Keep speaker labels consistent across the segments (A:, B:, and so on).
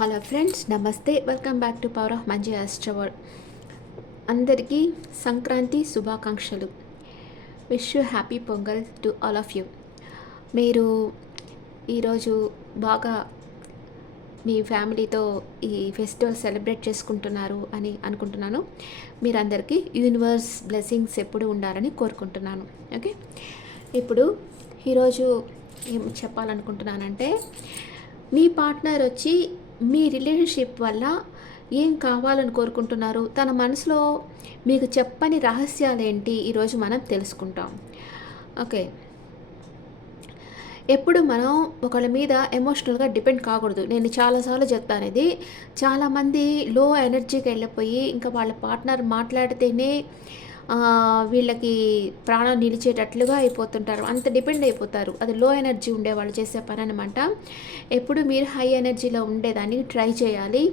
A: Hello friends నమస్తే. Welcome back to power of మంచి ఆస్ట్రవర్డ్ అందరికీ సంక్రాంతి శుభాకాంక్షలు. Wish you happy Pongal to all of you. మీరు ఈరోజు బాగా మీ ఫ్యామిలీతో ఈ ఫెస్టివల్ సెలబ్రేట్ చేసుకుంటున్నారు అని అనుకుంటున్నాను. మీరందరికీ యూనివర్స్ బ్లెస్సింగ్స్ ఎప్పుడు ఉండాలని కోరుకుంటున్నాను. ఓకే? ఇప్పుడు ఈరోజు ఏం చెప్పాలనుకుంటున్నానంటే మీ పార్ట్నర్ వచ్చి మీ రిలేషన్షిప్ వల్ల ఏం కావాలని కోరుకుంటున్నారు? తన మనసులో మీకు చెప్పని రహస్యాలు ఏంటి ఈరోజు మనం తెలుసుకుంటాం. ఓకే. ఎప్పుడు మనం ఒకళ్ళ మీద ఎమోషనల్గా డిపెండ్ కాకూడదు. నేను చాలాసార్లు చెప్తాను ఇది చాలామంది లో ఎనర్జీకి వెళ్ళిపోయి ఇంకా వాళ్ళ పార్ట్నర్ మాట్లాడితేనే వీళ్ళకి ప్రాణం నిలిచేటట్లుగా అయిపోతుంటారు. అంత డిపెండ్ అయిపోతారు. అది లో ఎనర్జీ ఉండే వాళ్ళు చేసే పని అనమాట ఎప్పుడు మీరు హై ఎనర్జీలో ఉండేదాన్ని ట్రై చేయాలి.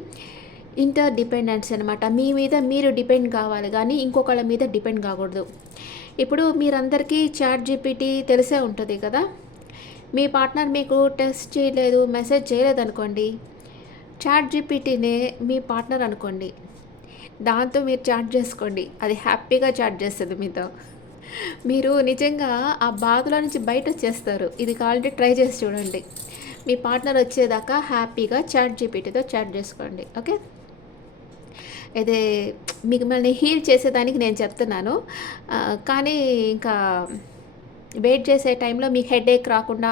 A: ఇంటర్ డిపెండెన్స్ అనమాట మీ మీద మీరు డిపెండ్ కావాలి కానీ ఇంకొకళ్ళ మీద డిపెండ్ కాకూడదు. ఇప్పుడు మీరందరికీ చాట్ జీపీటీ తెలిసే ఉంటుంది కదా? మీ పార్ట్నర్ మీకు టెస్ట్ చేయలేదు మెసేజ్ చేయలేదు అనుకోండి చాట్ జీపీటీనే మీ పార్ట్నర్ అనుకోండి దాంతో మీరు చాట్ చేసుకోండి. అది హ్యాపీగా చాట్ చేస్తుంది మీతో. మీరు నిజంగా ఆ బాధలో నుంచి బయట వచ్చేస్తారు ఇది కావాలంటే ట్రై చేసి చూడండి. మీ పార్ట్నర్ వచ్చేదాకా హ్యాపీగా చాట్ జీపీటీతో చాట్ చేసుకోండి. ఓకే? ఇదే మిమ్మల్ని హీల్ చేసేదానికి నేను చెప్తున్నాను. కానీ ఇంకా వెయిట్ చేసే టైంలో మీకు హెడేక్ రాకుండా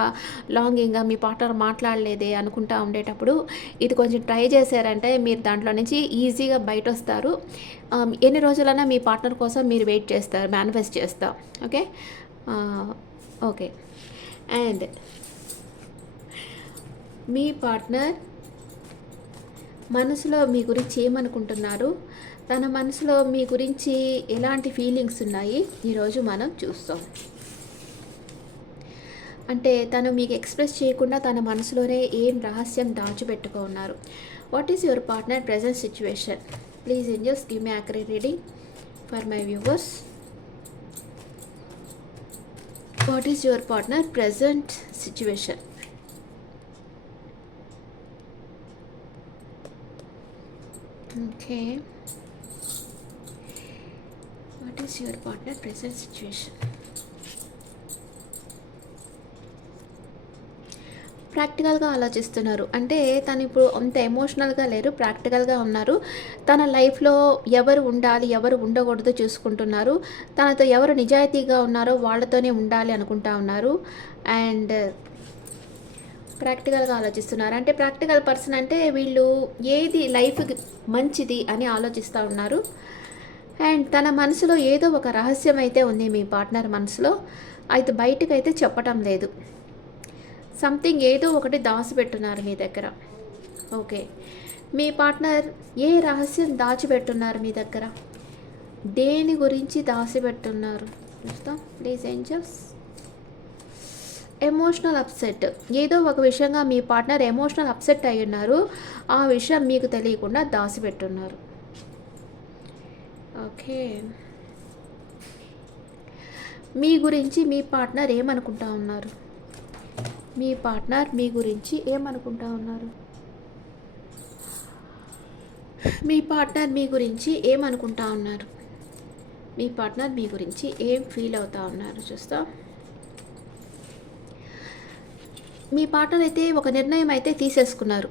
A: లాంగింగ్గా మీ పార్ట్నర్ మాట్లాడలేదే అనుకుంటా ఉండేటప్పుడు ఇది కొంచెం ట్రై చేశారంటే మీరు దాంట్లో నుంచి ఈజీగా బయట వస్తారు ఎన్ని రోజులైనా మీ పార్ట్నర్ కోసం మీరు వెయిట్ చేస్తారు మేనిఫెస్ట్ చేస్తా ఓకే? ఓకే. అండ్ మీ పార్ట్నర్ మనసులో మీ గురించి ఏమనుకుంటున్నారు? తన మనసులో మీ గురించి ఎలాంటి ఫీలింగ్స్ ఉన్నాయి? ఈరోజు మనం చూస్తాం. అంటే తను మీకు ఎక్స్ప్రెస్ చేయకుండా తన మనసులోనే ఏం రహస్యం దాచిపెట్టుకో ఉన్నారు. What is your partner present situation please ఇంజస్ give me accurate reading for my viewers what is your partner present situation okay what is your partner present situation ప్రాక్టికల్గా ఆలోచిస్తున్నారు. అంటే తను ఇప్పుడు అంత ఎమోషనల్గా లేరు ప్రాక్టికల్గా ఉన్నారు. తన లైఫ్లో ఎవరు ఉండాలి ఎవరు ఉండకూడదు చూసుకుంటున్నారు. తనతో ఎవరు నిజాయితీగా ఉన్నారో వాళ్ళతోనే ఉండాలి అనుకుంటా ఉన్నారు. అండ్ ప్రాక్టికల్గా ఆలోచిస్తున్నారు. అంటే ప్రాక్టికల్ పర్సన్ అంటే వీళ్ళు ఏది లైఫ్ మంచిది అని ఆలోచిస్తూ ఉన్నారు. అండ్ తన మనసులో ఏదో ఒక రహస్యం అయితే ఉంది మీ పార్ట్నర్ మనసులో. అయితే బయటకైతే చెప్పటం లేదు. సంథింగ్ ఏదో ఒకటి దాచిపెట్టున్నారు మీ దగ్గర. ఓకే మీ పార్ట్నర్ ఏ రహస్యం దాచిపెట్టున్నారు మీ దగ్గర? దేని గురించి దాచిపెట్టున్నారు? చూస్తాం. ప్లీజ్ ఏంజల్స్ ఎమోషనల్ అప్సెట్ ఏదో ఒక విషయంగా మీ పార్ట్నర్ ఎమోషనల్ అప్సెట్ అయి ఉన్నారు. ఆ విషయం మీకు తెలియకుండా దాచిపెట్టున్నారు. ఓకే మీ గురించి మీ పార్ట్నర్ ఏమనుకుంటా ఉన్నారు? మీ పార్ట్నర్ మీ గురించి ఏమనుకుంటా ఉన్నారు? మీ పార్ట్నర్ మీ గురించి ఏమనుకుంటా ఉన్నారు? మీ పార్ట్నర్ మీ గురించి ఏం ఫీల్ అవుతా ఉన్నారు? చూస్తా. మీ పార్ట్నర్ అయితే ఒక నిర్ణయం అయితే తీసేసుకున్నారు.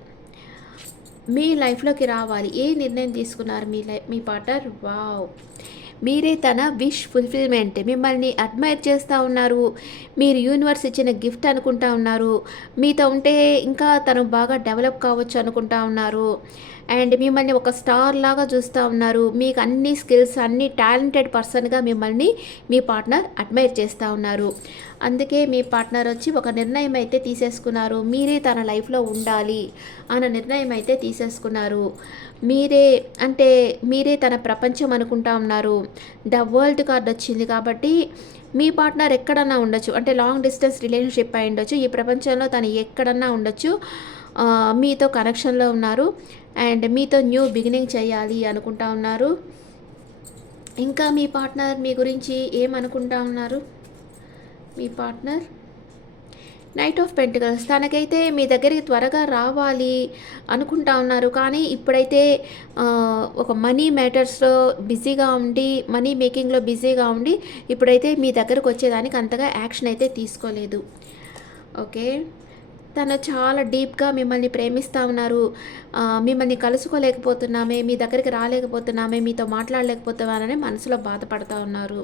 A: మీ లైఫ్లోకి రావాలి. ఏ నిర్ణయం తీసుకున్నారు మీ లైఫ్ మీ పార్ట్నర్? వావ్. మీరే తన విష్ ఫుల్ఫిల్మెంట్ మిమ్మల్ని అడ్మైర్ చేస్తూ ఉన్నారు. మీరు యూనివర్స్ ఇచ్చిన గిఫ్ట్ అనుకుంటా ఉన్నారు. మీతో ఉంటే ఇంకా తను బాగా డెవలప్ కావచ్చు అనుకుంటా ఉన్నారు. అండ్ మిమ్మల్ని ఒక స్టార్ లాగా చూస్తూ ఉన్నారు. మీకు అన్ని స్కిల్స్ అన్ని టాలెంటెడ్ పర్సన్గా మిమ్మల్ని మీ పార్ట్నర్ అడ్మైర్ చేస్తూ ఉన్నారు. అందుకే మీ పార్ట్నర్ వచ్చి ఒక నిర్ణయం అయితే తీసేసుకున్నారు. మీరే తన లైఫ్లో ఉండాలి అన్న నిర్ణయం అయితే తీసేసుకున్నారు. మీరే అంటే మీరే తన ప్రపంచం అనుకుంటా ఉన్నారు. ద వరల్డ్ కార్డ్ వచ్చింది కాబట్టి మీ పార్ట్నర్ ఎక్కడన్నా ఉండొచ్చు. అంటే లాంగ్ డిస్టెన్స్ రిలేషన్షిప్ అయి ఉండొచ్చు. ఈ ప్రపంచంలో తను ఎక్కడన్నా ఉండొచ్చు. మీతో కనెక్షన్లో ఉన్నారు. అండ్ మీతో న్యూ బిగినింగ్ చేయాలి అనుకుంటా ఉన్నారు. ఇంకా మీ పార్ట్నర్ మీ గురించి ఏమనుకుంటా ఉన్నారు? మీ పార్ట్నర్? నైట్ ఆఫ్ పెంటికల్స్ తనకైతే మీ దగ్గరికి త్వరగా రావాలి అనుకుంటా ఉన్నారు. కానీ ఇప్పుడైతే ఒక మనీ మ్యాటర్స్లో బిజీగా ఉండి మనీ మేకింగ్లో బిజీగా ఉండి ఇప్పుడైతే మీ దగ్గరకు వచ్చేదానికి అంతగా యాక్షన్ అయితే తీసుకోలేదు. ఓకే? తను చాలా డీప్గా మిమ్మల్ని ప్రేమిస్తూ ఉన్నారు. మిమ్మల్ని కలుసుకోలేకపోతున్నామే మీ దగ్గరికి రాలేకపోతున్నామే మీతో మాట్లాడలేకపోతున్నామని మనసులో బాధపడుతూ ఉన్నారు.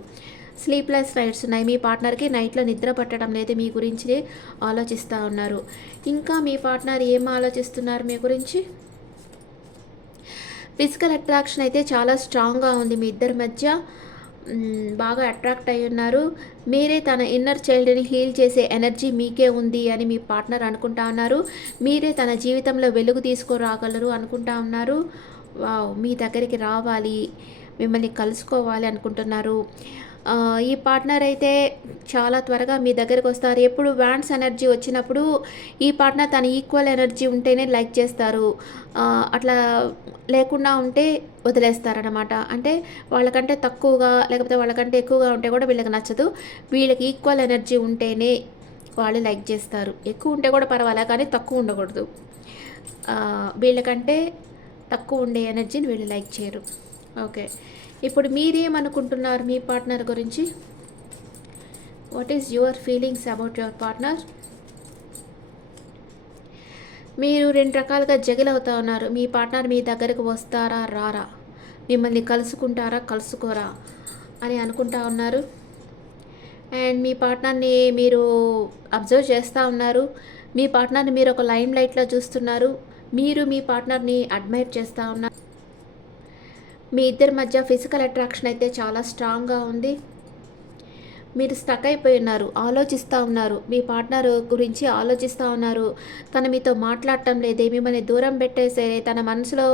A: స్లీప్లెస్ నైట్స్ ఉన్నాయి. మీ పార్ట్నర్కి నైట్లో నిద్ర పట్టడం లేదు. మీ గురించి ఆలోచిస్తూ ఉన్నారు. ఇంకా మీ పార్ట్నర్ ఏం ఆలోచిస్తున్నారు మీ గురించి? ఫిజికల్ అట్రాక్షన్ అయితే చాలా స్ట్రాంగ్గా ఉంది మీ ఇద్దరి మధ్య. బాగా అట్రాక్ట్ అయి ఉన్నారు. మీరే తన ఇన్నర్ చైల్డ్ని హీల్ చేసే ఎనర్జీ మీకే ఉంది అని మీ పార్ట్నర్ అనుకుంటా ఉన్నారు. మీరే తన జీవితంలో వెలుగు తీసుకురాగలరు అనుకుంటా ఉన్నారు. వావ్ మీ దగ్గరికి రావాలి. మిమ్మల్ని కలుసుకోవాలి అనుకుంటున్నారు. ఈ పార్ట్నర్ అయితే చాలా త్వరగా మీ దగ్గరికి వస్తారు. ఎప్పుడు వ్యాన్స్ ఎనర్జీ వచ్చినప్పుడు ఈ పార్ట్నర్ తన ఈక్వల్ ఎనర్జీ ఉంటేనే లైక్ చేస్తారు. అట్లా లేకుండా ఉంటే వదిలేస్తారనమాట అంటే వాళ్ళకంటే తక్కువగా లేకపోతే వాళ్ళకంటే ఎక్కువగా ఉంటే కూడా వీళ్ళకి నచ్చదు. వీళ్ళకి ఈక్వల్ ఎనర్జీ ఉంటేనే వాళ్ళు లైక్ చేస్తారు. ఎక్కువ ఉంటే కూడా పర్వాలే కానీ తక్కువ ఉండకూడదు. వీళ్ళకంటే తక్కువ ఉండే ఎనర్జీని వీళ్ళు లైక్ చేయరు. ఓకే. ఇప్పుడు మీరేమనుకుంటున్నారు మీ పార్ట్నర్ గురించి? What is your feelings about your partner మీరు రెండు రకాలుగా జగిల్ అవుతా ఉన్నారు. మీ పార్ట్నర్ మీ దగ్గరకు వస్తారా రారా? మిమ్మల్ని కలుసుకుంటారా కలుసుకోరా అని అనుకుంటా ఉన్నారు. అండ్ మీ పార్ట్నర్ని మీరు అబ్జర్వ్ చేస్తూ ఉన్నారు. మీ పార్ట్నర్ని మీరు ఒక లైమ్ లైట్లో చూస్తున్నారు. మీరు మీ పార్ట్నర్ని అడ్మైర్ చేస్తూ ఉన్నారు. మీ ఇద్దరి మధ్య ఫిజికల్ అట్రాక్షన్ అయితే చాలా స్ట్రాంగ్గా ఉంది. మీరు స్టక్ అయిపోయి ఉన్నారు ఆలోచిస్తూ ఉన్నారు. మీ పార్ట్నర్ గురించి ఆలోచిస్తూ ఉన్నారు. తను మీతో మాట్లాడటం లేదే మిమ్మల్ని దూరం పెట్టేసే తన మనసులో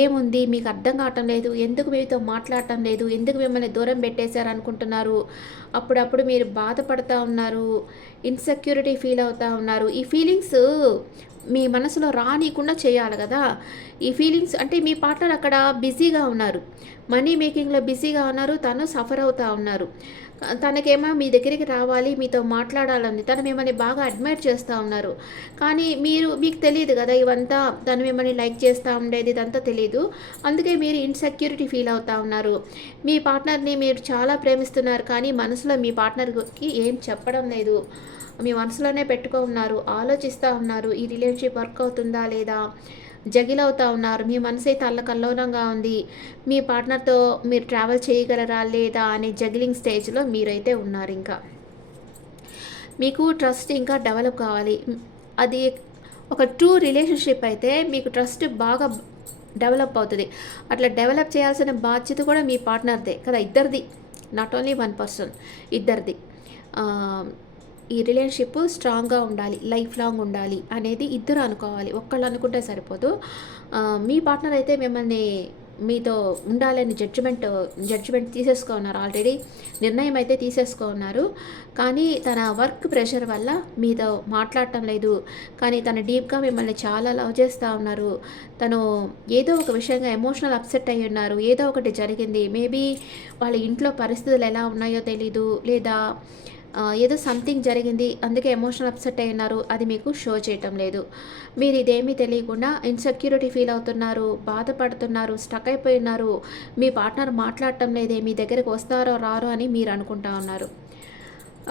A: ఏముంది మీకు అర్థం కావటం లేదు ఎందుకు మీతో మాట్లాడటం లేదు ఎందుకు మిమ్మల్ని దూరం పెట్టేశారు అనుకుంటున్నారు. అప్పుడప్పుడు మీరు బాధపడుతూ ఉన్నారు ఇన్సెక్యూరిటీ ఫీల్ అవుతూ ఉన్నారు. ఈ ఫీలింగ్స్ మీ మనసులో రానియకుండా చేయాలి కదా. ఈ ఫీలింగ్స్ అంటే మీ పార్ట్నర్ అక్కడ బిజీగా ఉన్నారు. మనీ మేకింగ్లో బిజీగా ఉన్నారు తను సఫర్ అవుతూ ఉన్నారు. తనకేమో మీ దగ్గరికి రావాలి మీతో మాట్లాడాలని తను మిమ్మల్ని బాగా అడ్మైర్ చేస్తూ ఉన్నారు. కానీ మీరు మీకు తెలియదు కదా ఇవంతా తను మిమ్మల్ని లైక్ చేస్తూ ఉండేది ఇదంతా తెలియదు అందుకే మీరు ఇన్సెక్యూరిటీ ఫీల్ అవుతూ ఉన్నారు. మీ పార్ట్నర్ని మీరు చాలా ప్రేమిస్తున్నారు కానీ మనసులో మీ పార్ట్నర్కి ఏం చెప్పడం లేదు. మీ మనసులోనే పెట్టుకో ఉన్నారు ఆలోచిస్తూ ఉన్నారు ఈ రిలేషన్షిప్ వర్క్ అవుతుందా లేదా? జగిలవుతా ఉన్నారు. మీ మనసు అయితే అల్లకల్లోనంగా ఉంది. మీ పార్ట్నర్తో మీరు ట్రావెల్ చేయగలరా లేదా అనే జగిలింగ్ స్టేజ్లో మీరైతే ఉన్నారు ఇంకా. మీకు ట్రస్ట్ ఇంకా డెవలప్ కావాలి. అది ఒక ట్రూ రిలేషన్షిప్ అయితే మీకు ట్రస్ట్ బాగా డెవలప్ అవుతుంది. అట్లా డెవలప్ చేయాల్సిన బాధ్యత కూడా మీ పార్ట్నర్దే కదా ఇద్దరిది. నాట్ ఓన్లీ వన్ పర్సన్ ఇద్దరిది. ఈ రిలేషన్షిప్ స్ట్రాంగ్గా ఉండాలి లైఫ్ లాంగ్ ఉండాలి అనేది ఇద్దరు అనుకోవాలి. ఒక్కళ్ళు అనుకుంటే సరిపోదు. మీ పార్ట్నర్ అయితే మిమ్మల్ని మీతో ఉండాలని జడ్జిమెంట్ జడ్జిమెంట్ తీసేసుకో ఉన్నారు. ఆల్రెడీ నిర్ణయం అయితే తీసేసుకో ఉన్నారు. కానీ తన వర్క్ ప్రెషర్ వల్ల మీతో మాట్లాడటం లేదు. కానీ తను డీప్గా మిమ్మల్ని చాలా లవ్ చేస్తూ ఉన్నారు. తను ఏదో ఒక విషయంగా ఎమోషనల్ అప్సెట్ అయి ఉన్నారు. ఏదో ఒకటి జరిగింది. మేబీ వాళ్ళ ఇంట్లో పరిస్థితులు ఎలా ఉన్నాయో తెలీదు. లేదా ఏదో సంథింగ్ జరిగింది అందుకే ఎమోషనల్ అప్సెట్ అయినారు అది మీకు షో చేయటం లేదు. మీరు ఇదేమీ తెలియకుండా ఇన్సెక్యూరిటీ ఫీల్ అవుతున్నారు బాధపడుతున్నారు స్టక్ అయిపోయి ఉన్నారు మీ పార్ట్నర్ మాట్లాడటం లేదే మీ దగ్గరికి వస్తారో రారో అని మీరు అనుకుంటా ఉన్నారు.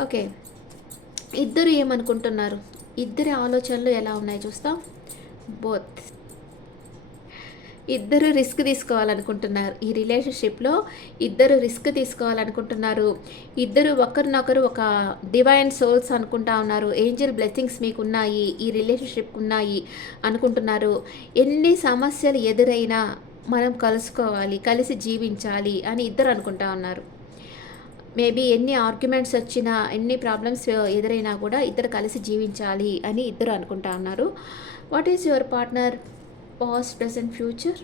A: ఓకే ఇద్దరు ఏమనుకుంటున్నారు? ఇద్దరి ఆలోచనలు ఎలా ఉన్నాయి చూస్తాం? బోత్ ఇద్దరు రిస్క్ తీసుకోవాలనుకుంటున్నారు. ఈ రిలేషన్షిప్లో ఇద్దరు రిస్క్ తీసుకోవాలనుకుంటున్నారు. ఇద్దరు ఒకరినొకరు ఒక డివైన్ సోల్స్ అనుకుంటా ఉన్నారు. ఏంజల్ బ్లెస్సింగ్స్ మీకు ఉన్నాయి ఈ రిలేషన్షిప్ ఉన్నాయి అనుకుంటున్నారు. ఎన్ని సమస్యలు ఎదురైనా మనం కలుసుకోవాలి కలిసి జీవించాలి అని ఇద్దరు అనుకుంటా ఉన్నారు. మేబీ ఎన్ని ఆర్గ్యుమెంట్స్ వచ్చినా ఎన్ని ప్రాబ్లమ్స్ ఎదురైనా కూడా ఇద్దరు కలిసి జీవించాలి అని ఇద్దరు అనుకుంటా ఉన్నారు. What is your partner? Past present, future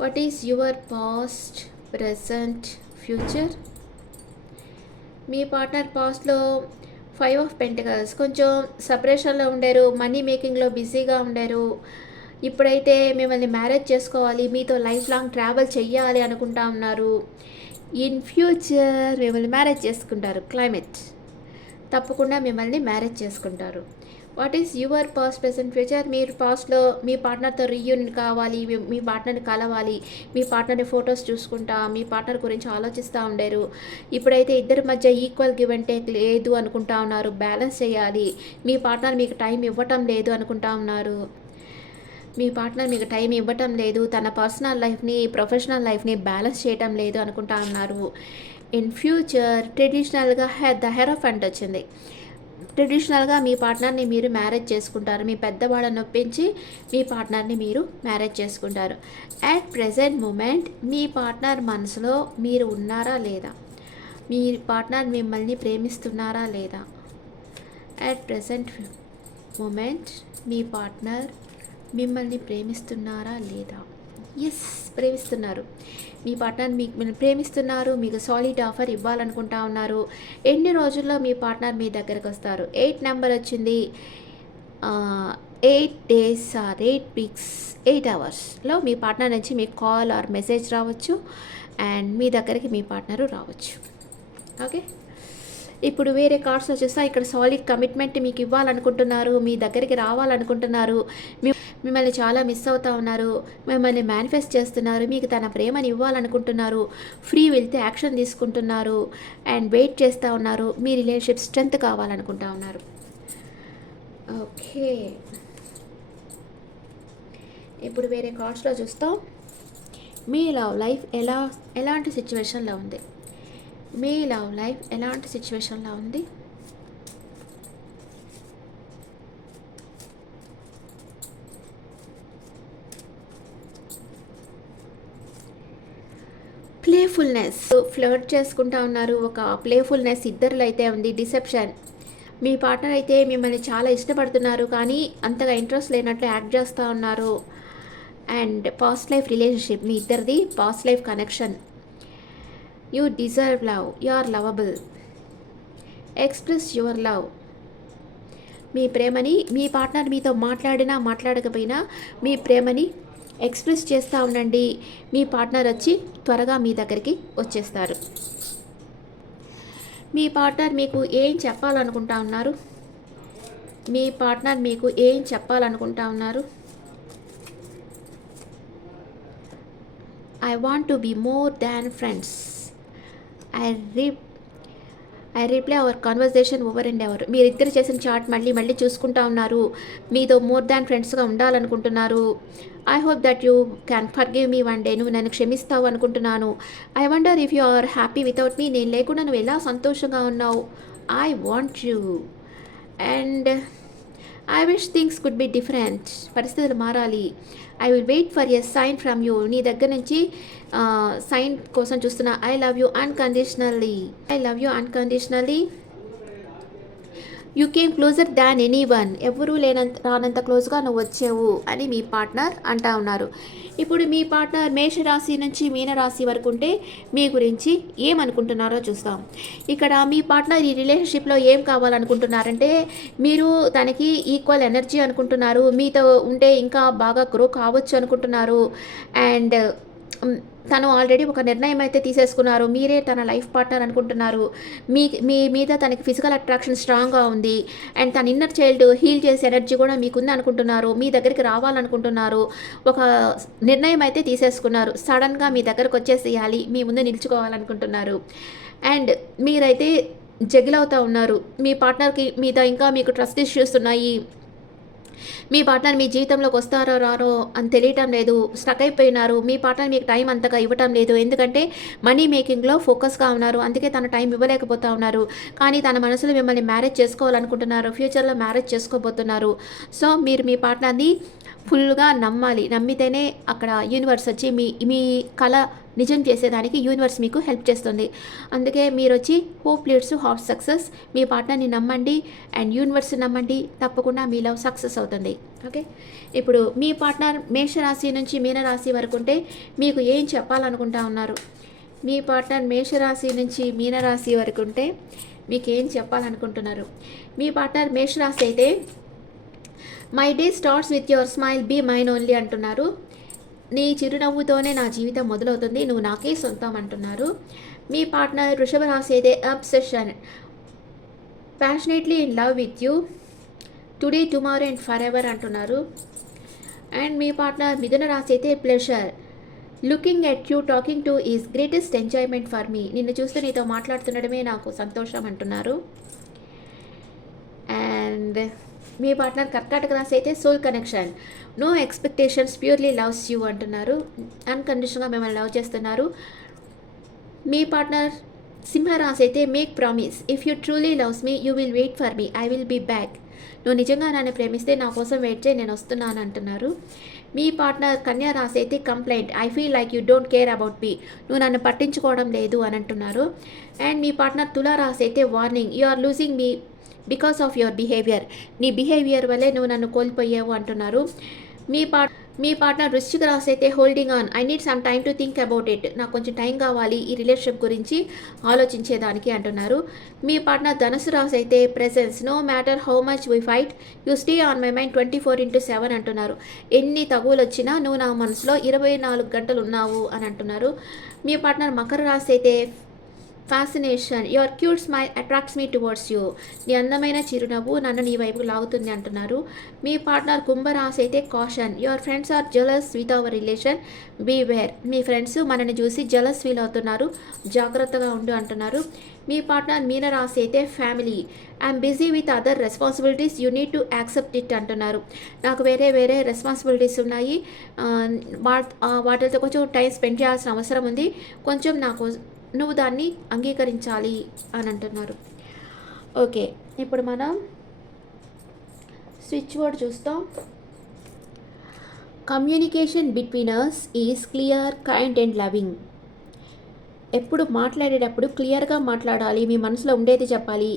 A: what is your past present, future మీ పార్ట్నర్ పాస్ట్లో ఫైవ్ ఆఫ్ పెంటికల్స్ కొంచెం సపరేషన్లో ఉండరు మనీ మేకింగ్లో బిజీగా ఉండరు. ఇప్పుడైతే మిమ్మల్ని మ్యారేజ్ చేసుకోవాలి మీతో లైఫ్ లాంగ్ ట్రావెల్ చెయ్యాలి అనుకుంటా ఉన్నారు. ఇన్ ఫ్యూచర్ మిమ్మల్ని మ్యారేజ్ చేసుకుంటారు క్లైమేట్ తప్పకుండా మిమ్మల్ని మ్యారేజ్ చేసుకుంటారు. What is your past present future మీరు పాస్ట్లో మీ పార్ట్నర్తో రీయూనియన్ కావాలి మీ- పార్ట్నర్ని కలవాలి మీ పార్ట్నర్ని ఫొటోస్ చూసుకుంటా మీ పార్ట్నర్ గురించి ఆలోచిస్తూ ఉండేరు. ఇప్పుడైతే ఇద్దరి మధ్య ఈక్వల్ గివ్ అండ్ టేక్ లేదు అనుకుంటా ఉన్నారు. బ్యాలెన్స్ చేయాలి. మీ పార్ట్నర్ మీకు టైం ఇవ్వటం లేదు అనుకుంటా ఉన్నారు. మీ పార్ట్నర్ మీకు టైం ఇవ్వటం లేదు. తన పర్సనల్ లైఫ్ని ప్రొఫెషనల్ లైఫ్ని బ్యాలెన్స్ చేయటం లేదు అనుకుంటా ఉన్నారు. ఇన్ ఫ్యూచర్ ట్రెడిషనల్గా హె ద అండ్ వచ్చింది. ట్రెడిషనల్గా మీ పార్ట్నర్ని మీరు మ్యారేజ్ చేసుకుంటారు. మీ పెద్దవాళ్ళని నొప్పించి మీ పార్ట్నర్ని మీరు మ్యారేజ్ చేసుకుంటారు. అట్ ప్రజెంట్ మూమెంట్ మీ పార్ట్నర్ మనసులో మీరు ఉన్నారా లేదా? మీ పార్ట్నర్ మిమ్మల్ని ప్రేమిస్తున్నారా లేదా? అట్ ప్రజెంట్ మూమెంట్ మీ పార్ట్నర్ మిమ్మల్ని ప్రేమిస్తున్నారా లేదా? ఎస్ ప్రేమిస్తున్నారు. మీ పార్ట్నర్ మీకు మిమ్మల్ని ప్రేమిస్తున్నారు మీకు సాలిడ్ ఆఫర్ ఇవ్వాలనుకుంటా ఉన్నారు. ఎన్ని రోజుల్లో మీ పార్ట్నర్ మీ దగ్గరకు వస్తారు? ఎయిట్ నెంబర్ వచ్చింది. Eight days or eight weeks eight అవర్స్లో మీ పార్ట్నర్ నుంచి మీకు కాల్ ఆర్ మెసేజ్ రావచ్చు అండ్ మీ దగ్గరికి మీ పార్ట్నరు రావచ్చు. ఓకే ఇప్పుడు వేరే కార్డ్స్ వచ్చేస్తా ఇక్కడ సాలిడ్ కమిట్మెంట్ మీకు ఇవ్వాలనుకుంటున్నారు మీ దగ్గరికి రావాలనుకుంటున్నారు. మీ మిమ్మల్ని చాలా మిస్ అవుతా ఉన్నారు. మిమ్మల్ని మేనిఫెస్ట్ చేస్తున్నారు. మీకు తన ప్రేమని ఇవ్వాలనుకుంటున్నారు. ఫ్రీ వెళ్తే యాక్షన్ తీసుకుంటున్నారు. అండ్ వెయిట్ చేస్తూ ఉన్నారు. మీ రిలేషన్షిప్ స్ట్రెంత్ కావాలనుకుంటా ఉన్నారు. ఓకే. ఇప్పుడు వేరే కార్డ్స్లో చూస్తాం. మీ లవ్ లైఫ్ ఎలా ఎలాంటి సిచ్యువేషన్లో ఉంది? మీ లవ్ లైఫ్ ఎలాంటి సిచ్యువేషన్లో ఉంది? ప్లేఫుల్నెస్ ఫ్లర్ట్ చేసుకుంటా ఉన్నారు. ఒక ప్లేఫుల్నెస్ ఇద్దరిలో అయితే ఉంది. డిసెప్షన్ మీ పార్ట్నర్ అయితే మిమ్మల్ని చాలా ఇష్టపడుతున్నారు. కానీ అంతగా ఇంట్రెస్ట్ లేనట్లు యాక్ట్ చేస్తూ ఉన్నారు. అండ్ పాస్ట్ లైఫ్ రిలేషన్షిప్ మీ ఇద్దరిది past life connection you deserve love you are lovable express your love మీ ప్రేమని మీ పార్ట్నర్ మీతో మాట్లాడినా మాట్లాడకపోయినా మీ ప్రేమని ఎక్స్ప్రెస్ చేస్తూ ఉండండి. మీ పార్ట్నర్ వచ్చి త్వరగా మీ దగ్గరికి వచ్చేస్తారు. మీ పార్ట్నర్ మీకు ఏం చెప్పాలనుకుంటా ఉన్నారు? మీ పార్ట్నర్ మీకు ఏం చెప్పాలనుకుంటా ఉన్నారు? I want to be more than friends I re I replay our conversation over and over మీరిద్దరు చేసిన చాట్ మళ్ళీ మళ్ళీ చూసుకుంటా ఉన్నారు. మీతో మోర్ దాన్ ఫ్రెండ్స్గా ఉండాలనుకుంటున్నారు. I hope that you can forgive me one day నువ్వు నన్ను క్షమిస్తావు అనుకుంటున్నాను. I wonder if you are happy without me నేను లేకుండా నువ్వు ఎలా సంతోషంగా ఉన్నావు? I want you and I wish things could be different పరిస్థితులు మారాలి. I will wait for a sign from you నీ దగ్గర నుంచి సైన్ కోసం చూస్తున్నా I love you unconditionally I love you unconditionally you came closer than anyone ఎవరూ లేనంత రానంత క్లోజ్గా నువ్వు వచ్చావు అని మీ పార్ట్నర్ అంటా ఉన్నారు. ఇప్పుడు మీ పార్ట్నర్ మేషరాశి నుంచి మీనరాశి వరకు ఉంటే మీ గురించి ఏమనుకుంటున్నారో చూస్తాం. ఇక్కడ మీ పార్ట్నర్ ఈ రిలేషన్షిప్లో ఏం కావాలనుకుంటున్నారంటే మీరు తనకి ఈక్వల్ ఎనర్జీ అనుకుంటున్నారు మీతో ఉంటే ఇంకా బాగా గ్రో కావచ్చు అనుకుంటున్నారు. అండ్ తను ఆల్రెడీ ఒక నిర్ణయం అయితే తీసేసుకున్నారు. మీరే తన లైఫ్ పార్ట్నర్ అనుకుంటున్నారు. మీ మీ మీద తనకి ఫిజికల్ అట్రాక్షన్ స్ట్రాంగ్గా ఉంది. అండ్ తన ఇన్నర్ చైల్డ్ హీల్ చేసే ఎనర్జీ కూడా మీకుంది అనుకుంటున్నారు. మీ దగ్గరికి రావాలనుకుంటున్నారు. ఒక నిర్ణయం అయితే తీసేసుకున్నారు. సడన్గా మీ దగ్గరకు వచ్చేసేయాలి. మీ ముందు నిలుచుకోవాలనుకుంటున్నారు. అండ్ మీరైతే జగిలవుతూ ఉన్నారు. మీ పార్ట్నర్కి మీద ఇంకా మీకు ట్రస్ట్ ఇష్యూస్ ఉన్నాయి. మీ పార్ట్నర్ మీ జీవితంలోకి వస్తారో రారో అని తెలియటం లేదు స్టక్ అయిపోయినారు. మీ పార్ట్నర్ మీకు టైం అంతగా ఇవ్వటం లేదు. ఎందుకంటే మనీ మేకింగ్లో ఫోకస్గా ఉన్నారు. అందుకే తన టైం ఇవ్వలేకపోతా ఉన్నారు. కానీ తన మనసులో మిమ్మల్ని మ్యారేజ్ చేసుకోవాలనుకుంటున్నారు. ఫ్యూచర్లో మ్యారేజ్ చేసుకోబోతున్నారు. సో మీరు మీ పార్ట్నర్ని ఫుల్గా నమ్మాలి. నమ్మితేనే అక్కడ యూనివర్స్ వచ్చి మీ మీ కళ నిజం చేసేదానికి యూనివర్స్ మీకు హెల్ప్ చేస్తుంది. అందుకే మీరు వచ్చి హోప్ లీడ్స్ హాఫ్ సక్సెస్ మీ పార్ట్నర్ని నమ్మండి అండ్ యూనివర్స్ నమ్మండి. తప్పకుండా మీ లవ్ సక్సెస్ అవుతుంది. ఓకే? ఇప్పుడు మీ పార్ట్నర్ మేషరాశి నుంచి మీనరాశి వరకు ఉంటే మీకు ఏం చెప్పాలనుకుంటా ఉన్నారు? మీ పార్ట్నర్ మేషరాశి నుంచి మీనరాశి వరకు ఉంటే మీకు ఏం చెప్పాలనుకుంటున్నారు? మీ పార్ట్నర్ మేషరాశి అయితే my day starts with your smile be mine only అంటున్నారు. నీ చిరునవ్వుతోనే నా జీవితం మొదలవుతుంది నువ్వు నాకే సొంతం అంటున్నారు. మీ పార్ట్నర్ వృషభ రాశి అయితే obsession passionately in love with you today tomorrow and forever అంటున్నారు. అండ్ మీ పార్ట్నర్ మిథున రాశి అయితే pleasure looking at you talking to is greatest enjoyment for me నిన్ను చూస్తే నీతో మాట్లాడుతుండడమే నాకు సంతోషం అంటున్నారు. అండ్ మీ పార్ట్నర్ కర్కాటక రాశి అయితే soul connection no expectations purely loves you అంటున్నారు. అన్కండిషన్గా మిమ్మల్ని లవ్ చేస్తున్నారు. మీ పార్ట్నర్ సింహరాశి అయితే make promise if you truly loves me you will wait for me I will be back నువ్వు నిజంగా నన్ను ప్రేమిస్తే నా కోసం వెయిట్ చేయి నేను వస్తున్నాను అంటున్నారు. మీ పార్ట్నర్ కన్యా రాశి అయితే complaint I feel like you don't care about me నువ్వు నన్ను పట్టించుకోవడం లేదు అని అంటున్నారు. అండ్ మీ పార్ట్నర్ తులా రాశి అయితే warning you are losing me because of your behaviour నీ బిహేవియర్ వల్లే నువ్వు నన్ను కోల్పోయావు అంటున్నారు. మీ పా మీ పార్ట్నర్ వృశ్చిక రాశి అయితే holding on I need some time to think about it నాకు కొంచెం టైం కావాలి ఈ రిలేషన్షిప్ గురించి ఆలోచించేదానికి అంటున్నారు. మీ పార్ట్నర్ ధనుసు రాశి అయితే presence no matter how much we fight you stay on my mind twenty four into seven అంటున్నారు. ఎన్ని తగువులు వచ్చినా నువ్వు నా మనసులో ఇరవై నాలుగు గంటలు ఉన్నావు అని అంటున్నారు. మీ పార్ట్నర్ మకర రాశి అయితే fascination your cute smile attracts me towards you నీ అందమైన చిరునవ్వు నన్ను నీ వైపుకు లాగుతుంది అంటున్నారు. మీ పార్ట్నర్ కుంభరాశి అయితే caution your friends are jealous with our relation beware me friends మనని చూసి జలస్ ఫీల్ అవుతున్నారు. జాగ్రత్తగా ఉండు అంటున్నారు. మీ పార్ట్నర్ మీనరాశి అయితే family I'm busy with other responsibilities you need to accept it అంటున్నారు. నాకు వేరే వేరే రెస్పాన్సిబిలిటీస్ ఉన్నాయి. వా- వాటితో కొంచెం టైం స్పెండ్ చేయాల్సిన అవసరం ఉంది. కొంచెం నాకు నువ్వు దాన్ని అంగీకరించాలి అని అంటున్నారు. ఓకే ఇప్పుడు మనం స్విచ్ బోర్డ్ చూస్తాం. Communication between us is clear kind and loving ఎప్పుడు మాట్లాడేటప్పుడు క్లియర్గా మాట్లాడాలి మీ మనసులో ఉండేది చెప్పాలి.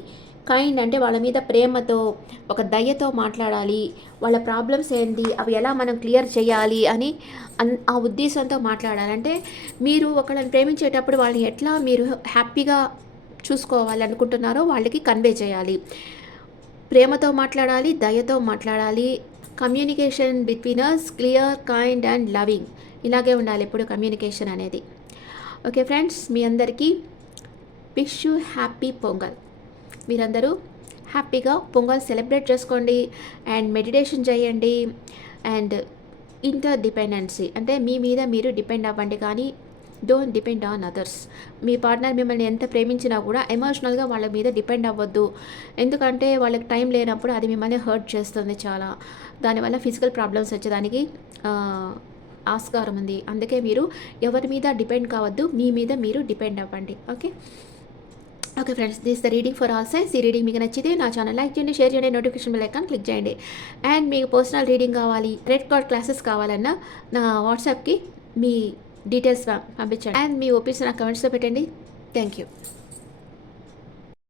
A: కైండ్ అంటే వాళ్ళ మీద ప్రేమతో ఒక దయతో మాట్లాడాలి. వాళ్ళ ప్రాబ్లమ్స్ ఏంటి? అవి ఎలా మనం క్లియర్ చేయాలి అని అన్- ఆ ఉద్దేశంతో మాట్లాడాలంటే మీరు ఒకళ్ళని ప్రేమించేటప్పుడు వాళ్ళని ఎట్లా మీరు హ్యాపీగా చూసుకోవాలి అనుకుంటున్నారో వాళ్ళకి కన్వే చేయాలి. ప్రేమతో మాట్లాడాలి దయతో మాట్లాడాలి. Communication between us clear kind and loving ఇలాగే ఉండాలి ఎప్పుడు కమ్యూనికేషన్ అనేది. ఓకే ఫ్రెండ్స్ మీ అందరికీ విష్ యూ హ్యాపీ పొంగల్. మీరందరూ హ్యాపీగా పొంగల్ సెలబ్రేట్ చేసుకోండి అండ్ మెడిటేషన్ చేయండి అండ్ ఇంటర్ డిపెండెన్సీ. అంటే మీ మీద మీరు డిపెండ్ అవ్వండి కానీ డోంట్ డిపెండ్ ఆన్ అదర్స్. మీ పార్ట్నర్ మిమ్మల్ని ఎంత ప్రేమించినా కూడా ఎమోషనల్గా వాళ్ళ మీద డిపెండ్ అవ్వద్దు. ఎందుకంటే వాళ్ళకి టైం లేనప్పుడు అది మిమ్మల్ని హర్ట్ చేస్తుంది చాలా. దానివల్ల ఫిజికల్ ప్రాబ్లమ్స్ వచ్చేదానికి ఆస్కారం ఉంది. అందుకే మీరు ఎవరి మీద డిపెండ్ కావద్దు మీ మీద మీరు డిపెండ్ అవ్వండి. Okay? Okay friends this the reading for all signs ఈ రీడింగ్ మీకు నచ్చితే నా ఛానల్ లైక్ చేయండి షేర్ చేయండి నోటిఫికేషన్ బెల్ ఐకాన్ క్లిక్ చేయండి. అండ్ మీకు పర్సనల్ రీడింగ్ కావాలి రెడ్ కార్డ్ క్లాసెస్ కావాలన్నా నా వాట్సాప్కి మీ డీటెయిల్స్ పంపించండి. అండ్ మీ ఒపీనియన్ నా కమెంట్స్లో పెట్టండి. Thank you